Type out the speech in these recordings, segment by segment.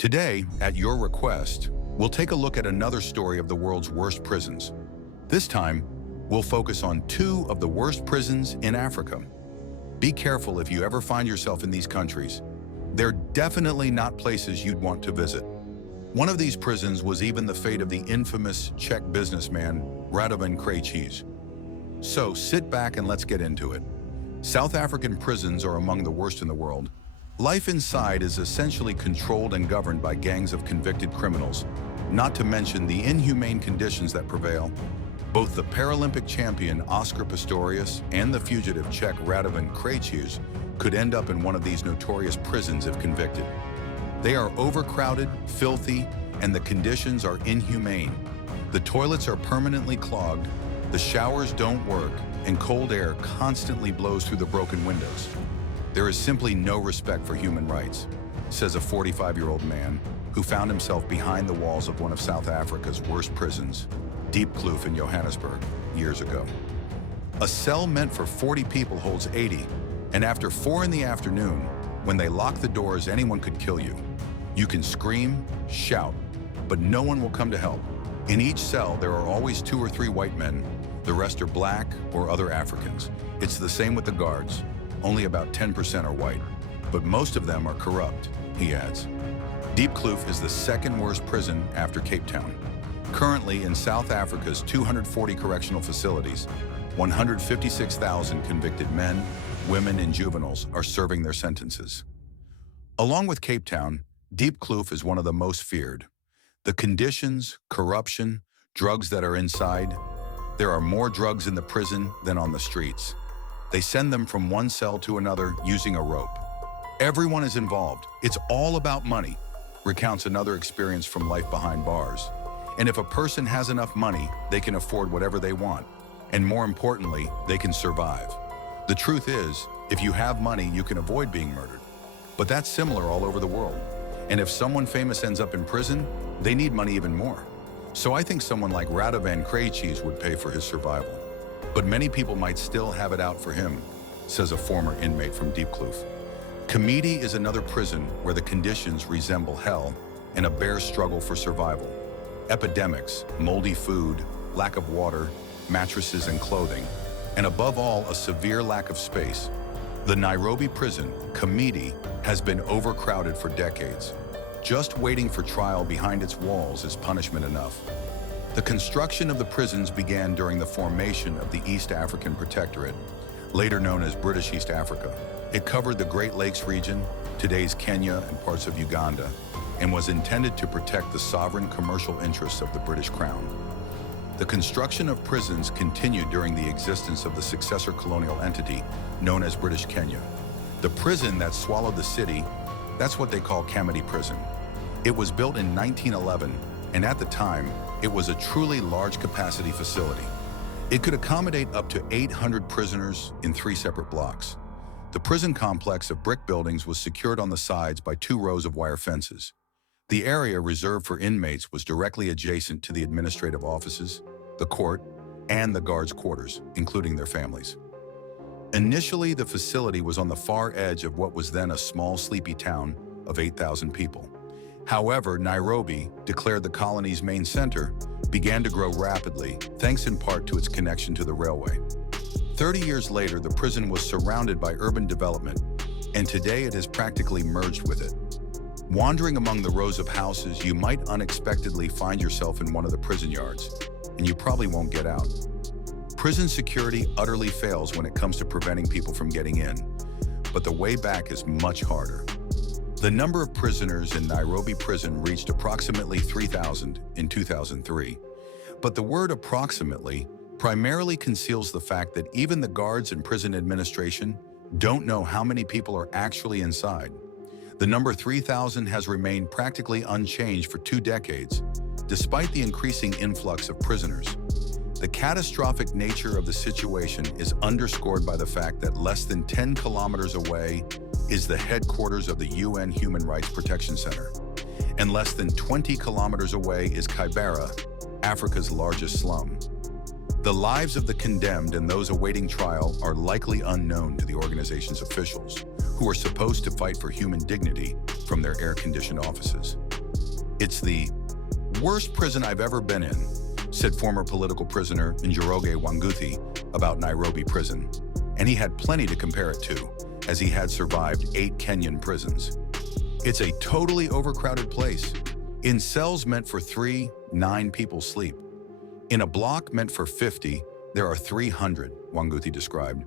Today, at your request, we'll take a look at another story of the world's worst prisons. This time, we'll focus on two of the worst prisons in Africa. Be careful if you ever find yourself in these countries. They're definitely not places you'd want to visit. One of these prisons was even the fate of the infamous Czech businessman Radovan Krejčíř. So sit back and let's get into it. South African prisons are among the worst in the world. Life inside is essentially controlled and governed by gangs of convicted criminals, not to mention the inhumane conditions that prevail. Both the Paralympic champion Oscar Pistorius and the fugitive Czech Radovan Krejčíř could end up in one of these notorious prisons if convicted. They are overcrowded, filthy, and the conditions are inhumane. The toilets are permanently clogged, the showers don't work, and cold air constantly blows through the broken windows. There is simply no respect for human rights, says a 45-year-old man who found himself behind the walls of one of South Africa's worst prisons, Diepkloof in Johannesburg, years ago. A cell meant for 40 people holds 80, and after 4 in the afternoon, when they lock the doors, anyone could kill you. You can scream, shout, but no one will come to help. In each cell, there are always 2 or 3 white men. The rest are black or other Africans. It's the same with the guards. Only about 10% are white, but most of them are corrupt, he adds. Diepkloof is the second worst prison after Cape Town. Currently, in South Africa's 240 correctional facilities, 156,000 convicted men, women, and juveniles are serving their sentences. Along with Cape Town, Diepkloof is one of the most feared. The conditions, corruption, drugs that are inside. There are more drugs in the prison than on the streets. They send them from one cell to another using a rope. Everyone is involved. It's all about money, recounts another experience from life behind bars. And if a person has enough money, they can afford whatever they want. And more importantly, they can survive. The truth is, if you have money, you can avoid being murdered. But that's similar all over the world. And if someone famous ends up in prison, they need money even more. So I think someone like Radovan Krejčíř would pay for his survival. But many people might still have it out for him, says a former inmate from Diepkloof. Kamiti is another prison where the conditions resemble hell and a bare struggle for survival. Epidemics, moldy food, lack of water, mattresses and clothing, and above all, a severe lack of space. The Nairobi prison, Kamiti, has been overcrowded for decades. Just waiting for trial behind its walls is punishment enough. The construction of the prisons began during the formation of the East African Protectorate, later known as British East Africa. It covered the Great Lakes region, today's Kenya and parts of Uganda, and was intended to protect the sovereign commercial interests of the British Crown. The construction of prisons continued during the existence of the successor colonial entity known as British Kenya. The prison that swallowed the city, that's what they call Kamiti Prison. It was built in 1911, and at the time, it was a truly large-capacity facility. It could accommodate up to 800 prisoners in 3 separate blocks. The prison complex of brick buildings was secured on the sides by 2 rows of wire fences. The area reserved for inmates was directly adjacent to the administrative offices, the court, and the guards' quarters, including their families. Initially, the facility was on the far edge of what was then a small, sleepy town of 8,000 people. However, Nairobi, declared the colony's main center, began to grow rapidly, thanks in part to its connection to the railway. 30 years later, the prison was surrounded by urban development, and today it has practically merged with it. Wandering among the rows of houses, you might unexpectedly find yourself in one of the prison yards, and you probably won't get out. Prison security utterly fails when it comes to preventing people from getting in, but the way back is much harder. The number of prisoners in Nairobi prison reached approximately 3,000 in 2003, but the word approximately primarily conceals the fact that even the guards and prison administration don't know how many people are actually inside. The number 3,000 has remained practically unchanged for 2 decades, despite the increasing influx of prisoners. The catastrophic nature of the situation is underscored by the fact that less than 10 kilometers away is the headquarters of the UN Human Rights Protection Center, and less than 20 kilometers away is Kibera, Africa's largest slum. The lives of the condemned and those awaiting trial are likely unknown to the organization's officials, who are supposed to fight for human dignity from their air-conditioned offices. "It's the worst prison I've ever been in," said former political prisoner Njoroge Wanguthi about Nairobi prison. And he had plenty to compare it to, as he had survived 8 Kenyan prisons. "It's a totally overcrowded place. In cells meant for 3, 9 people sleep. In a block meant for 50, there are 300, Wanguthi described.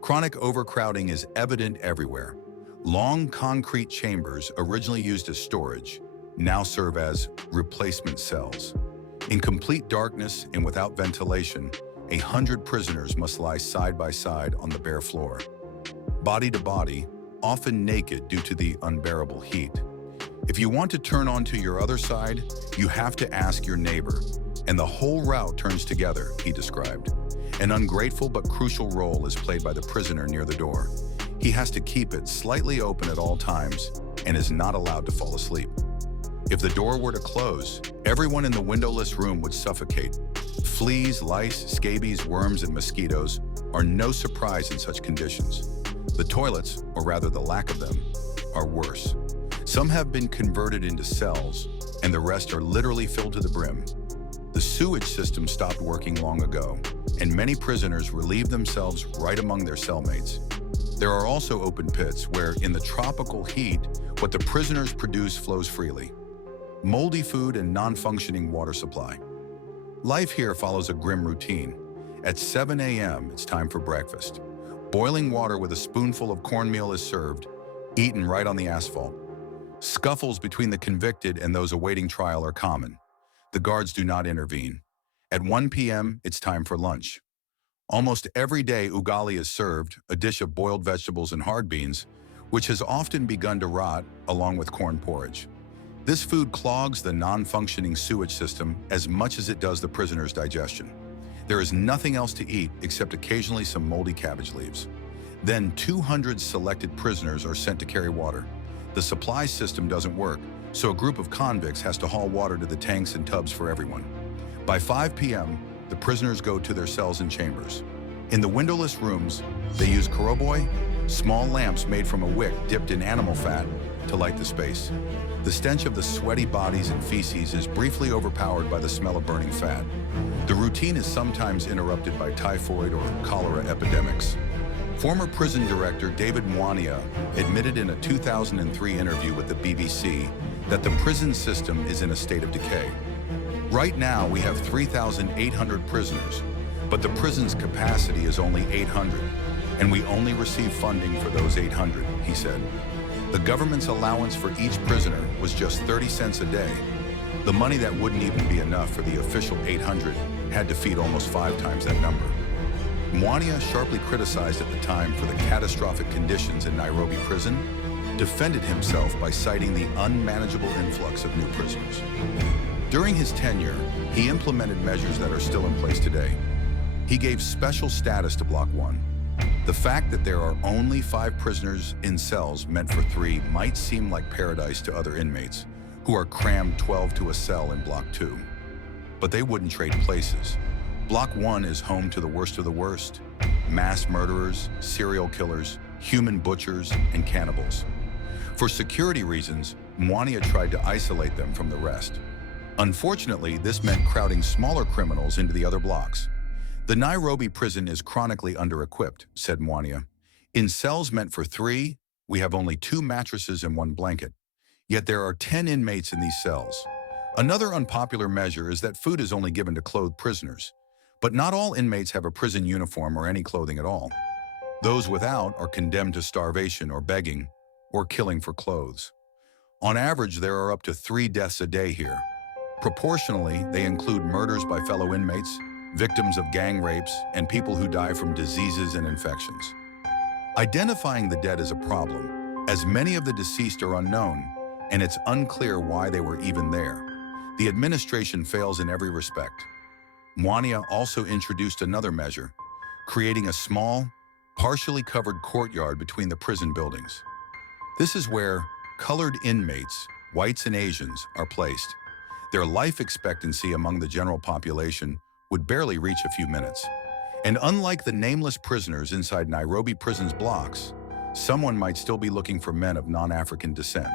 Chronic overcrowding is evident everywhere. Long concrete chambers, originally used as storage, now serve as replacement cells. In complete darkness and without ventilation, 100 prisoners must lie side by side on the bare floor, body to body, often naked due to the unbearable heat. If you want to turn onto your other side, you have to ask your neighbor, and the whole route turns together," he described. An ungrateful but crucial role is played by the prisoner near the door. He has to keep it slightly open at all times and is not allowed to fall asleep. If the door were to close, everyone in the windowless room would suffocate. Fleas, lice, scabies, worms, and mosquitoes are no surprise in such conditions. The toilets, or rather the lack of them, are worse. Some have been converted into cells, and the rest are literally filled to the brim. The sewage system stopped working long ago, and many prisoners relieve themselves right among their cellmates. There are also open pits where, in the tropical heat, what the prisoners produce flows freely. Moldy food and non-functioning water supply. Life here follows a grim routine. At 7 a.m., it's time for breakfast. Boiling water with a spoonful of cornmeal is served, eaten right on the asphalt. Scuffles between the convicted and those awaiting trial are common. The guards do not intervene. At 1 p.m., it's time for lunch. Almost every day, ugali is served, a dish of boiled vegetables and hard beans, which has often begun to rot along with corn porridge. This food clogs the non-functioning sewage system as much as it does the prisoner's digestion. There is nothing else to eat except occasionally some moldy cabbage leaves. Then 200 selected prisoners are sent to carry water. The supply system doesn't work, so a group of convicts has to haul water to the tanks and tubs for everyone. By 5 p.m., the prisoners go to their cells and chambers. In the windowless rooms, they use koroboi, small lamps made from a wick dipped in animal fat, to light the space. The stench of the sweaty bodies and feces is briefly overpowered by the smell of burning fat. The routine is sometimes interrupted by typhoid or cholera epidemics. Former prison director David Mwania admitted in a 2003 interview with the BBC that the prison system is in a state of decay. "Right now, we have 3,800 prisoners, but the prison's capacity is only 800, and we only receive funding for those 800, he said. The government's allowance for each prisoner was just 30 cents a day. The money that wouldn't even be enough for the official 800 had to feed almost 5 times that number. Mwania, sharply criticized at the time for the catastrophic conditions in Nairobi prison, defended himself by citing the unmanageable influx of new prisoners. During his tenure, he implemented measures that are still in place today. He gave special status to Block 1. The fact that there are only 5 prisoners in cells meant for 3 might seem like paradise to other inmates, who are crammed 12 to a cell in Block 2. But they wouldn't trade places. Block 1 is home to the worst of the worst: mass murderers, serial killers, human butchers, and cannibals. For security reasons, Mwania tried to isolate them from the rest. Unfortunately, this meant crowding smaller criminals into the other blocks. "The Nairobi prison is chronically under-equipped," said Mwania. "In cells meant for 3, we have only 2 mattresses and 1 blanket. Yet there are 10 inmates in these cells. Another unpopular measure is that food is only given to clothed prisoners. But not all inmates have a prison uniform or any clothing at all. Those without are condemned to starvation or begging, or killing for clothes. On average, there are up to 3 deaths a day here. Proportionally, they include murders by fellow inmates, victims of gang rapes, and people who die from diseases and infections. Identifying the dead is a problem, as many of the deceased are unknown, and it's unclear why they were even there. The administration fails in every respect." Mwania also introduced another measure, creating a small, partially covered courtyard between the prison buildings. This is where colored inmates, whites and Asians, are placed. Their life expectancy among the general population would barely reach a few minutes. And unlike the nameless prisoners inside Nairobi prison's blocks, someone might still be looking for men of non-African descent.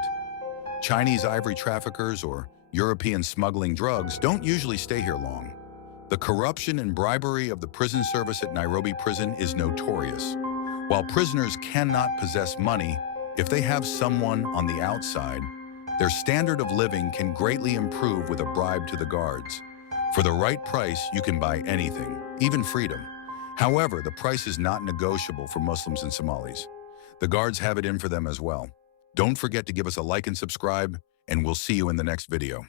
Chinese ivory traffickers or Europeans smuggling drugs don't usually stay here long. The corruption and bribery of the prison service at Nairobi prison is notorious. While prisoners cannot possess money, if they have someone on the outside, their standard of living can greatly improve with a bribe to the guards. For the right price, you can buy anything, even freedom. However, the price is not negotiable for Muslims and Somalis. The guards have it in for them as well. Don't forget to give us a like and subscribe, and we'll see you in the next video.